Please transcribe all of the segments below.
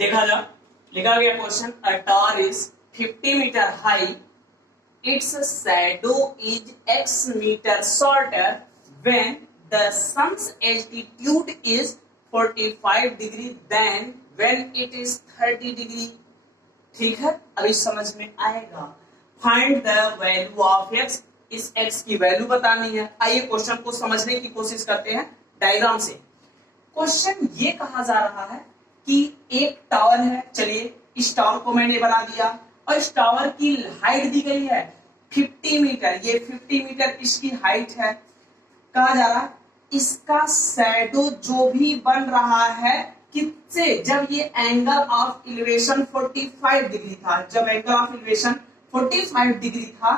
देखा जा, लिखा गया question, a tower is 50 metre high, its shadow is x metre shorter when the sun's altitude is 45 degree then when it is 30 degree. ठीक है, अभी समझ में आएगा। Find the value of x, इस x की वैल्यू बतानी है। आइए क्वेश्चन को समझने की कोशिश करते हैं डायग्राम से। क्वेश्चन ये कहा जा रहा है कि एक टावर है, चलिए इस टावर को मैंने बना दिया और इस टावर की हाइट दी गई है 50 मीटर, ये 50 मीटर इसकी हाइट है। कहा जा रहा इसका शैडो जो भी बन रहा है किससे, जब ये एंगल ऑफ इलिवेशन 45 डिग्री था, जब एंगल ऑफ इलिवेशन 45 डिग्री था,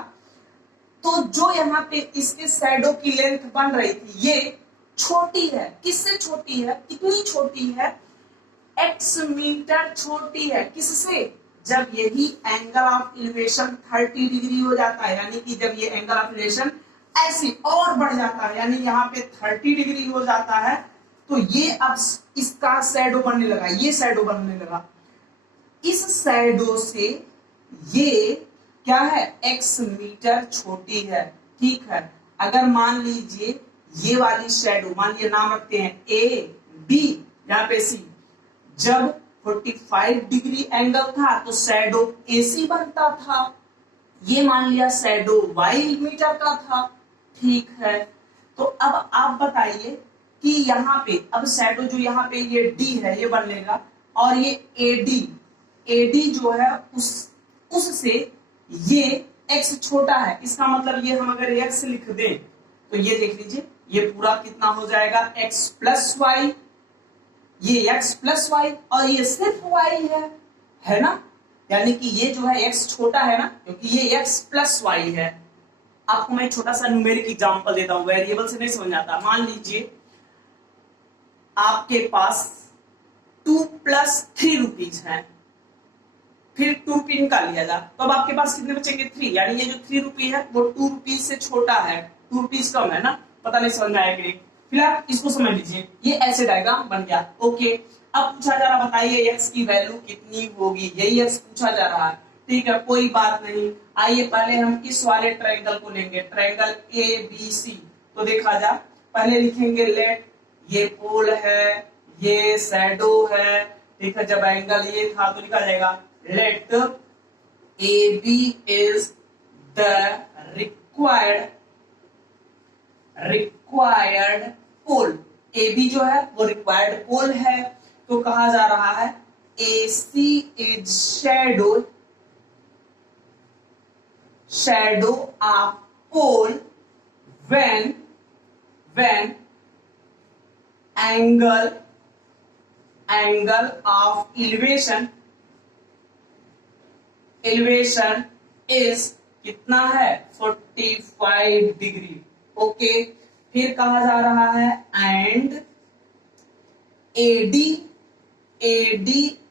तो जो यहाँ पे इसके शैडो की लेंथ बन रही थी ये छोटी है। किससे छोटी है, कितनी छोटी है, x मीटर छोटी है। किससे, जब यही एंगल ऑफ इलिवेशन 30 डिग्री हो जाता है, यानी कि जब ये एंगल ऑफ इलिवेशन ऐसे और बढ़ जाता है, यानी यहाँ पे 30 डिग्री हो जाता है, तो ये अब इसका शैडो बनने लगा, ये शैडो बनने लगा। इस शैडो से ये क्या है, x मीटर छोटी है। ठीक है, अगर मान लीजिए ये वाली शैडो, मान लीजिए नाम रखते हैं ए बी, यहाँ पे सी, जब 45 डिग्री एंगल था तो शैडो AC बनता था, ये मान लिया शैडो y मीटर का था। ठीक है, तो अब आप बताइए कि यहाँ पे अब शैडो जो यहाँ पे ये D है ये बन लेगा, और ये AD जो है उससे ये x छोटा है। इसका मतलब ये हम अगर x लिख दें तो ये देख लीजिए, ये पूरा कितना हो जाएगा x प्लस वाई, ये x प्लस वाई और ये सिर्फ y है ना, यानी कि ये जो है x छोटा है ना, क्योंकि ये x प्लस वाई है। आपको मैं छोटा सा न्यूमेरिक एग्जांपल देता हूं, वेरिएबल से नहीं समझ आता। मान लीजिए आपके पास 2 प्लस 3 रुपीज है, फिर 2 रुपी निकाल लिया जा, तो अब आपके पास कितने बचेंगे 3, यानी ये जो 3 रुपी है वो 2 रुपीज से छोटा है, 2 रुपीज कम है ना। पता नहीं समझ में आया कि नहीं, फिलहाल इसको समझ लीजिए, ये ऐसे डायग्राम बन गया। ओके, अब पूछा जा रहा, बताइए x की वैल्यू कितनी होगी, यही x पूछा जा रहा है। ठीक है, कोई बात नहीं, आइए पहले हम इस वाले ट्रायंगल को लेंगे, ट्रायंगल ABC। तो देखा जा, पहले लिखेंगे लेट, ये पोल है, ये शैडो है। ठीक है, जब एंगल ये था तो लिखा जाएगा let AB is the required pole. AB जो है वो रिक्वायर्ड पोल है। तो कहा जा रहा है AC is shadow of pole when angle of elevation is कितना है 45 डिग्री। ओके, फिर कहा जा रहा है and AD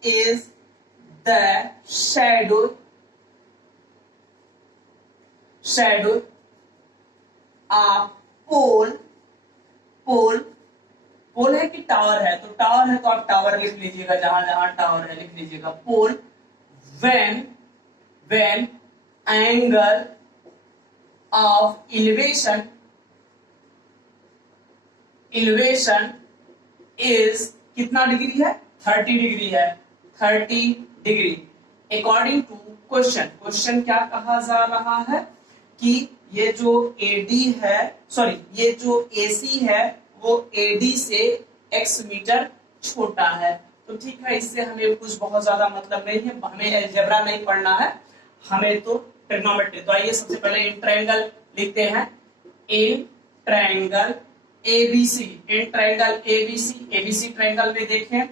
is the shadow of pole है कि टावर है, तो टावर है तो आप टावर लिख लीजिएगा, जहां जहां टावर है लिख लीजिएगा pole. When angle of elevation is कितना डिग्री है 30 डिग्री है, 30 डिग्री अकॉर्डिंग टू क्वेश्चन क्या कहा जा रहा है कि ये जो AD है, सॉरी ये जो AC है वो AD से x मीटर छोटा है। तो ठीक है, इससे हमें कुछ बहुत ज्यादा मतलब नहीं है, हमें अलजेब्रा नहीं पढ़ना है, हमें तो ट्रिग्नोमेट्री। तो आइए सबसे पहले इन ट्रायंगल लिखते हैं, in triangle ABC, in triangle ABC triangle में देखें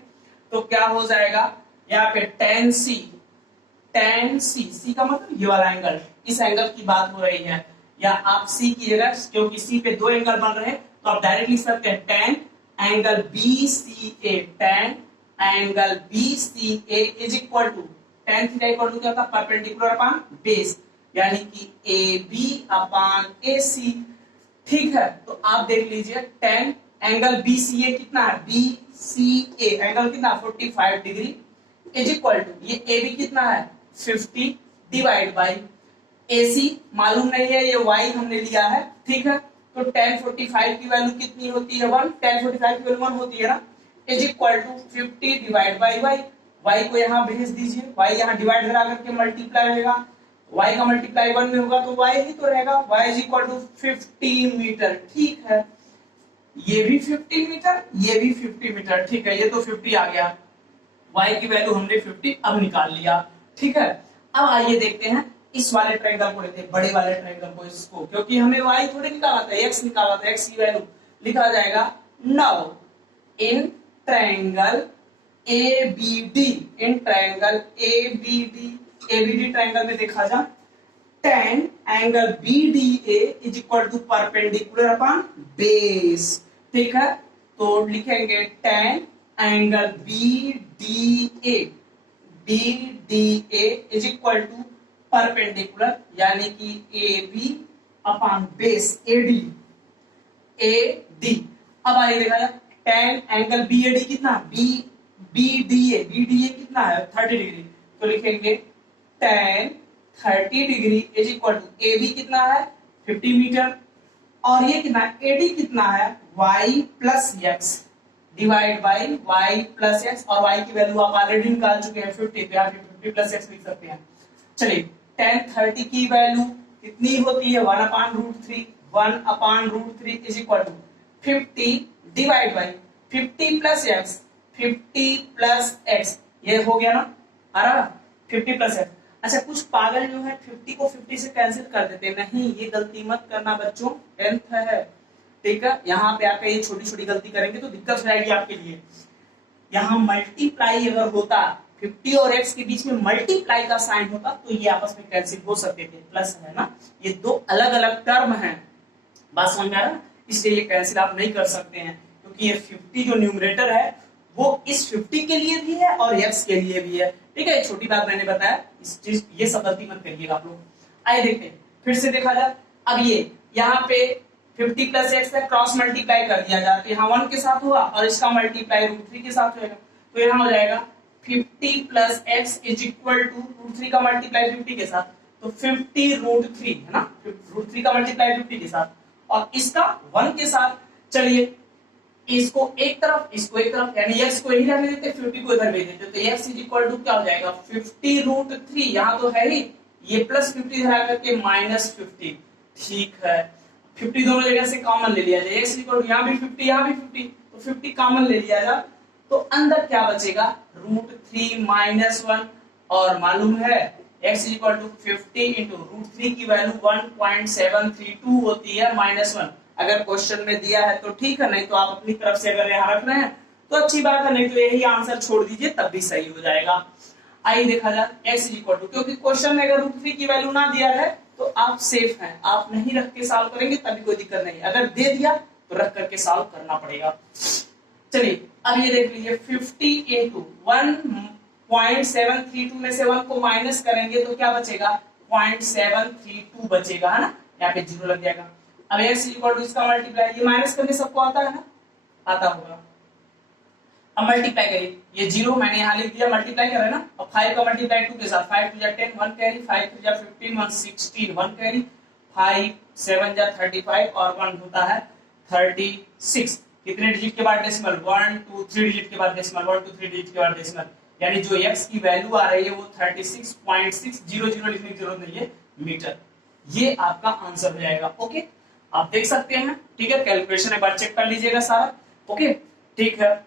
तो क्या हो जाएगा, यहाँ पे tan C का मतलब ये वाला एंगल, इस एंगल की बात हो रही है, या आप C की जगह, क्योंकि C पे 2 एंगल बन रहे हैं तो आप डायरेक्टली लिख सकते हैं tan angle BCA, tan angle BCA is equal to tan theta equal to क्या होता है, परपेंडिकुलर अपॉन बेस, यानी कि AB अपॉन AC। ठीक है, तो आप देख लीजिए tan एंगल BCA कितना है, BCA एंगल कितना 45 डिग्री, इज इक्वल टू, ये ए बी कितना है 50 डिवाइड बाई AC मालूम नहीं है, ये y हमने लिया है, ठीक है। तो tan 45 की वैल्यू कितनी होती है 1, tan 45 की वैल्यू 1 होती है ना, is equal to 50 divide by y को यहाँ भेज दीजिए, y यहाँ डिवाइड करा करके मल्टीप्लाई होगा, y का मल्टीप्लाई 1 में होगा तो y ही तो रहेगा, y is equal to 50 metre, ठीक है। ये भी 50 मीटर, ये भी 50 मीटर, ठीक है, ये तो 50 आ गया, y की वैल्यू हमने 50 अब निकाल लिया, ठीक है। अब आइए देखते हैं इस वाले ट्रायंगल को लेते हैं, बड़े वाले ट्रायंगल को, इसको, क्योंकि हमें y थोड़ी निकाला था, x निकाला था, x की वैल्यू लिखा जाएगा। Now in triangle ABD, in triangle ABD triangle में देखा जा, tan angle BDA is equal to perpendicular upon base, ठीक है। तो लिखेंगे tan angle BDA is equal to perpendicular, यानी कि AB अपॉन बेस AD। अब आइए देखा जाए tan एंगल BAD कितना, BDA कितना है 30 डिग्री, तो लिखेंगे tan 30 degree is equal to AB कितना है 50 मीटर, और ये कितना AD कितना है y plus x divide by y plus x, और y की वैल्यू आप ऑलरेडी निकाल चुके हैं 50, तो यहाँ 50 प्लस x लिख सकते हैं। चलिए tan 30 की वैल्यू कितनी होती है 1 upon root three is equal to 50 divide by 50 plus x, ये हो गया ना, आ रहा 50 प्लस x। अच्छा, कुछ पागल जो है 50 को 50 से कैंसिल कर देते हैं, नहीं ये गलती मत करना बच्चों, 10th है, ठीक है। यहाँ पे आके ये छोटी छोटी गलती करेंगे तो दिक्कत हो जाएगी आपके लिए। यहाँ मल्टीप्लाई अगर होता 50 और x के बीच में मल्टीप्लाई का साइन होता तो ये आपस में कैंसिल हो सकते थे, प्लस है ना, ये दो अलग अलग टर्म हैं, बात समझ में आ रहा, इसलिए ये कैंसिल आप नहीं कर सकते हैं, क्योंकि ये 50 जो न्यूमरेटर है वो इस 50 के लिए भी है और x के लिए भी है, ठीक है। छोटी बात मैंने बताया, इस चीज ये सब गलती मत करिएगा आप लोग। आइए देखते हैं, फिर से देखा जाए, अब ये यहाँ पे 50 प्लस x है, क्रॉस मल्टीप्लाई कर दिया जाए तो यहाँ 1 के साथ हुआ और इसका मल्टीप्लाई √3 के साथ होगा, तो यहाँ हो जाएगा 50 plus x is equal to √3 का मल्टीप्लाई 50 के साथ, तो 50 √3 है ना, √3 का मल्टीप्लाई 50 के साथ और इसका 1 के साथ। चलिए इसको एक तरफ यानी x को इधर भेज देते, 50 को इधर भेज देते, तो x इज इक्वल टू क्या हो जाएगा 50 √3, यहाँ तो है ही, ये प्लस 50 धरा करके -50, ठीक है। 50 दोनों जगह से कॉमन ले लिया जाए, x इक्वल टू यहाँ भी 50 यहाँ भी 50, तो 50 कॉमन ले लिया जाए तो अंदर क्या बचेगा √3 -1, और मालूम है x इक्वल टू 50 इंटू √3 की वैल्यू 1.732 होती है -1। अगर क्वेश्चन में दिया है तो ठीक है, नहीं तो आप अपनी तरफ से अगर यहाँ रख रहे हैं तो अच्छी बात है, नहीं तो यही आंसर छोड़ दीजिए तब भी सही हो जाएगा। आइए देखा जाए x इक्वल टू, क्योंकि क्वेश्चन में अगर √3 की वैल्यू ना दिया है तो आप सेफ हैं, आप नहीं रख के सॉल्व करेंगे तभी कोई दिक्कत नहीं, अगर दे दिया तो रख करके सॉल्व करना पड़ेगा। चलिए अब ये देख लीजिए 50 इंटू 1.732 में से 1 को माइनस करेंगे तो क्या बचेगा 0.732 बचेगा, है ना, यहाँ पे 0 लग जाएगा। अब x इक्वल टू इसका मल्टीप्लाई, ये माइनस करने सबको आता है ना, आता होगा, अब मल्टीप्लाई करिए, ये 0 मैंने यहाँ लिख दिया, मल्टीप्लाई कर रहे हैं ना, और 5 का मल्टीप्लाई 2 के साथ, 5 2 10 1 कैरी, 5 2 15 1 16 1 कैरी, 5 7 35 और 1 होता है 36। कितने डिजिट के बाद डेसिमल 1 2 3 डिजिट के बाद डेसिमल 1 2 3 डिजिट के बाद डेसिमल, यानी जो x की वैल्यू आ रही है वो 36.600 लिखने की जरूरत नहीं है मीटर, ये आपका आंसर हो जाएगा। ओके, आप देख सकते हैं, ठीक है, कैलकुलेशन एक बार चेक कर लीजिएगा सारा, ओके ठीक है।